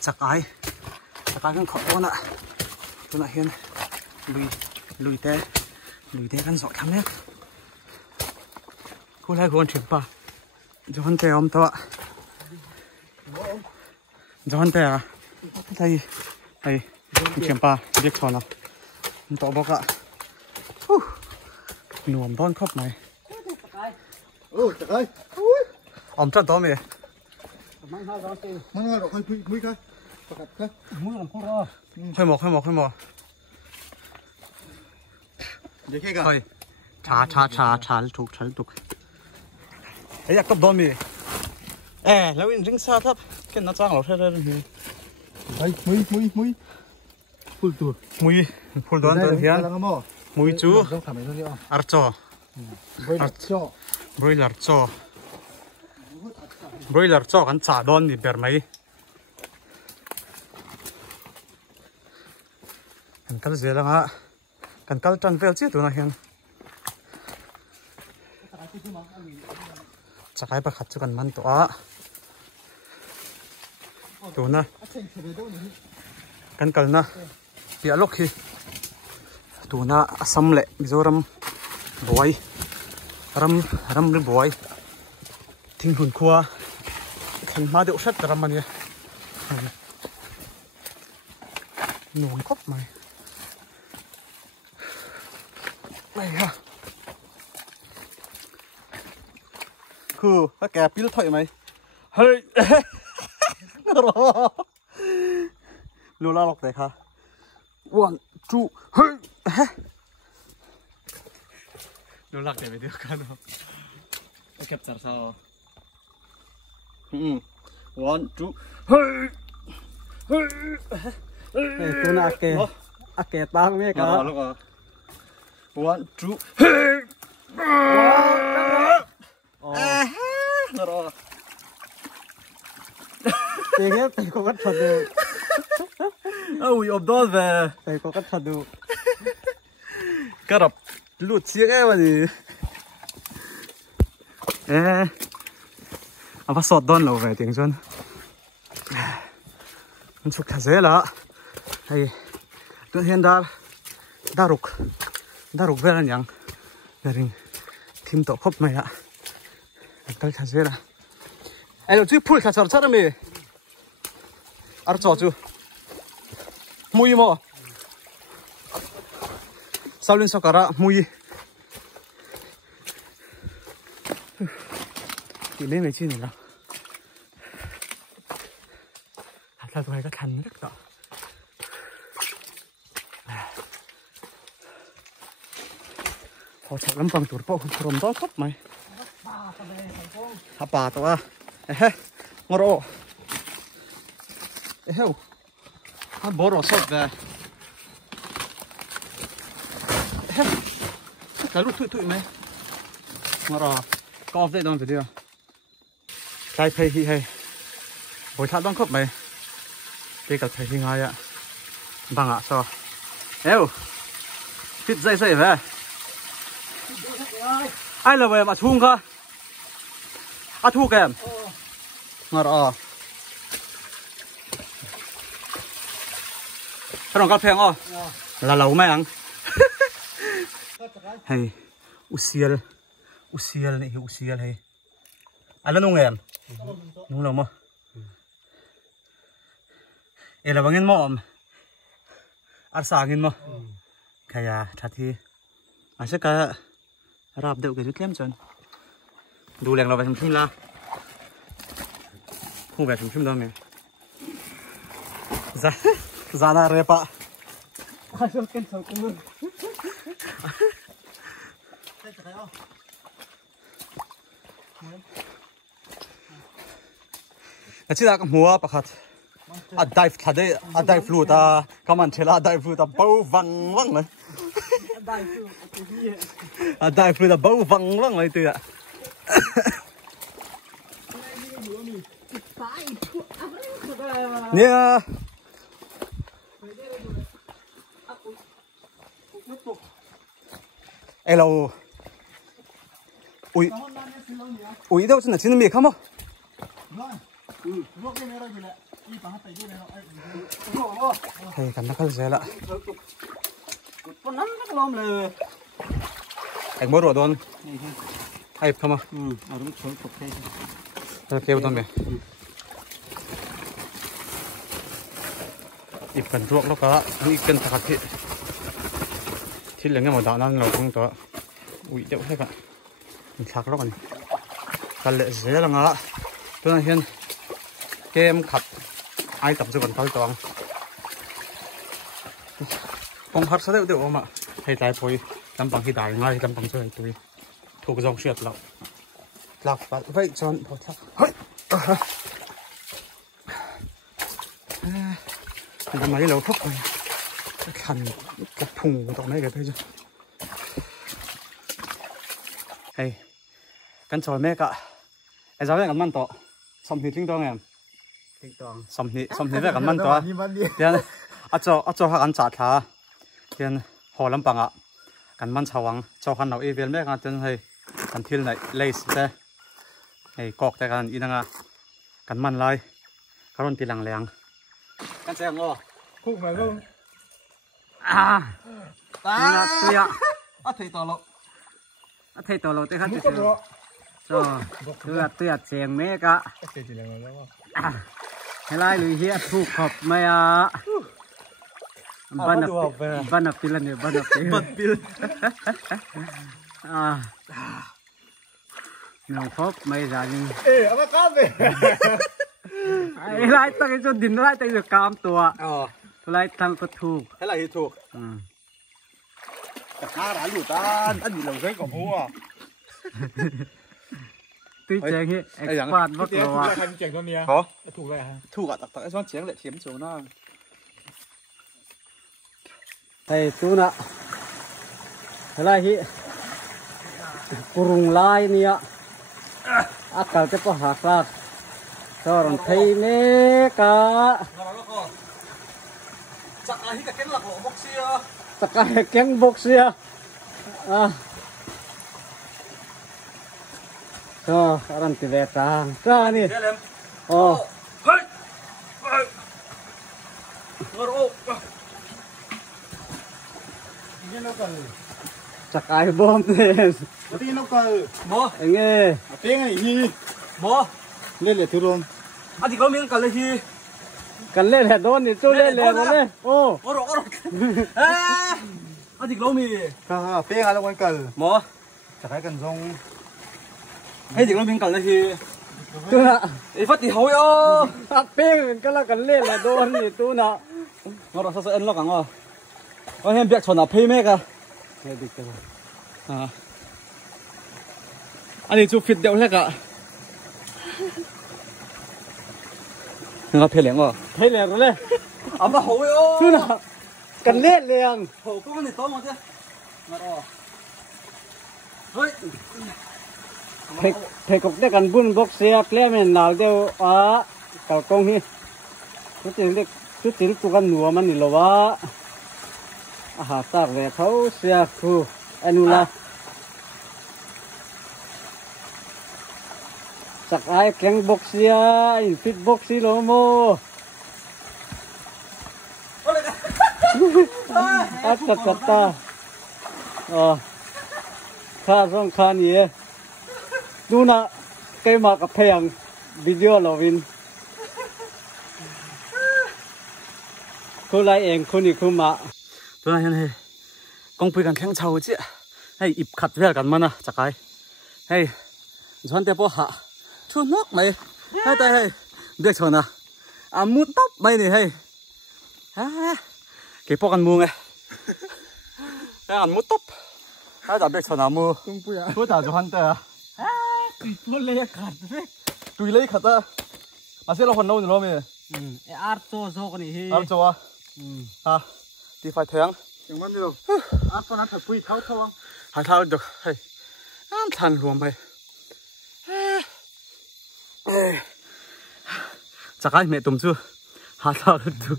chặt cái con khó con ạ. Tôi lại hiên lùi té con giỏi lắm đấy. Cô lại còn chụp ba cho hắn té ông to ạ. Cho hắn té à? Đây chụp ba biết chọn nào. To bóc ạ. Nuông đón khóc này. Chặt ơi. Ông chắc đó mày. Mang hai rồi coi mũi coi. Mũi làm không ra. hơi mò. Vậy cái thôi trả tục ấy là cấp đó mày lâu in rinh xa thấp cái nó trang lẩu thế đây đây mũi phun đoán tôi hiền mũi chú archo broiler cho hắn trả đòn thì bẹt mấy hắn cắt dễ lắm á hắn cắt trăng veo chết tụi nó hiền chắc ai bắt cho cần mặn tỏa tụi nó cần cần na bịa lốc khi tụi nó xâm lệ Mizoram boy ram đi boy thinh hồn khua thành ma điệu sắt ram mày nôn cốc mày ha cứ các kẻ pil thoại mày hơi lô la lọc đấy ha 1 2 hơi lô lạc để về được cái nào kẹp chặt sao 1 2 hơi tôi là kẻ tao nghe cả 1 2 rồi Thầy có cắt thật được. Ôi ôm đó về Thầy có cắt thật được. Cắt đập lụt chiếc ấy mà gì bắt sọt đón lâu về tiếng chân mình chụp khá dễ là hay tôi hiện đa rục về là nhang gia đình team tổ khóc mày ạ cái khá dễ là ai lo chui phul khá chặt chặt mày ar cho chu mui mo sao lên sao cả mui thì lên này chi nữa là tôi cái khăn rất rõ họ chắc lắm bằng tuổi bao không đó khóc mày hả bà tao ngoro heo han boro sốt về cái lúc tụi mày ngoro có đây đâu video cái phê hi hay hồi thắt đóng khớp mày cái cả thầy hi ngay ạ bằng ạ sao heo fit dây về ai là về mà chung cơ thu kèm ngoro cái đồng cà phê ngò là lâu mấy ăn hay usiel này usiel hay anh là nông em nông lồng mà em là bằng nhân mỏm ăn sáng nhân mà cái thật thì anh sẽ cả rạp đều cái đứt lem chân đủ lẹng là về chim la không về chim đâu mày ra ra repa Ayo kan sao cũng chỉ là cái mua bạc hạt dive thật đấy dive flu ta các anh chơi dive flu ta bao văng này dive flu ta bao văng này tụi ạ nè hello ui đâu chứ là chính là miệng không hay cần nó khơi dễ lại con nắm rất lom lờ anh bớt rồi đón hay không à ở đúng chỗ cục đây rồi kêu đón mẹ ít cần ruộng nó có ít cần thật thì là cái màu đỏ nó ngầu không to ui đậu hết cả mình sạc nó còn cần lệ dễ là ngã tôi nói hiện kem khập ai tập cho còn tới toàn phong hát sẽ đều mà hay tại tôi làm bằng cái đài ngay làm bằng cho tôi thuộc dòng suyệt lọc lọc vậy cho thôi làm mấy lâu phút rồi khăn cái thùng tao mấy cái thấy chưa hay căn tròi mẹ cả ai giáo cái mặn to xong thì chính đó em xong thì về cái mặn to tiền cho họ ăn chả thà tiền họ làm bằng ạ cái mặn chảo vàng cho hắn nào event mẹ cái tiền hay cái thiên này lace thế hay cọc thế cái in nga cái mặn lại cái con tiền lằng lẹng cái xe ngô khúc này không tuy ạ thầy tỏ lộ tới khách thì rồi tuy ạ chèn mẹ cả hay lại lùi hiệt thu khop mày à ban ập pin này ban ập pin nào khop mày ra nhưng mà con về lại ta cái chỗ đỉnh lại ta được cam tua lại thằng có thu thế là hiệt thu ta đã lùi ta anh bị lồng ghế còn mua tuy chèn hi expert bất ngờ à có thu vậy hả thu cả tập cái con chèn lại thiếm chỗ nó thầy chú nè thế này hi kurung lai nia akal te po hasa soron thei me ka chắc là hi cái lạc lộ bốc xia taka keng boxia so aran ti vetang ka ni chắc ai bom thế tí nó cơ bố nghe tiếng này hi bố lên để thử luôn thì có miếng cần lên hi cần lên là đón thì chú lên liền rồi ô thì có mi tiếng ai nó quan cần bố chắc ai cần dùng hay thì có miếng cần lên hi tôi ạ đi phát thì hối ô tiếng cái là cần lên là đón thì tôi nè nó đó sao ăn nó càng ngon có thêm việc chọn nào pay mấy cả anh đi chụp fit đeo hết cả nó pay liền rồi pay liền rồi đấy mà hối ô thứ nào cần lên liền hối có cái gì to mà chứ nó đó thầy cục đấy cần bún bốc xe plei mình nào đều cầu công hi chút tiền tụi con nua mà nỉ lova sạc về thấu xe khu anula sạc ai keng box xe fit box xe lo mo ta kha rong khan ye Duna cây mà cà phê video lo win cô lại em cô đi cô mà tôi nói này công việc càng khéo chầu chứ hay ịp khát vềกันmà chắc cái hay chọn để bỏ hạ chua nước mày hay đây hay biết chọn à mua tóc mày này hay cái bỏ ăn mua nghe cái ăn mua tóc hay là biết chọn à mua tôi đã cho hắn tới tôi lấy khát đấy tôi lấy khát à sẽ là phần đâu nữa mày Arto cái này Arto thì phải thèm chẳng bao nhiêu con ăn thật vui tháo thao phải tháo được hay ăn thàn luôn mày chắc ai mẹ tụm chưa tháo được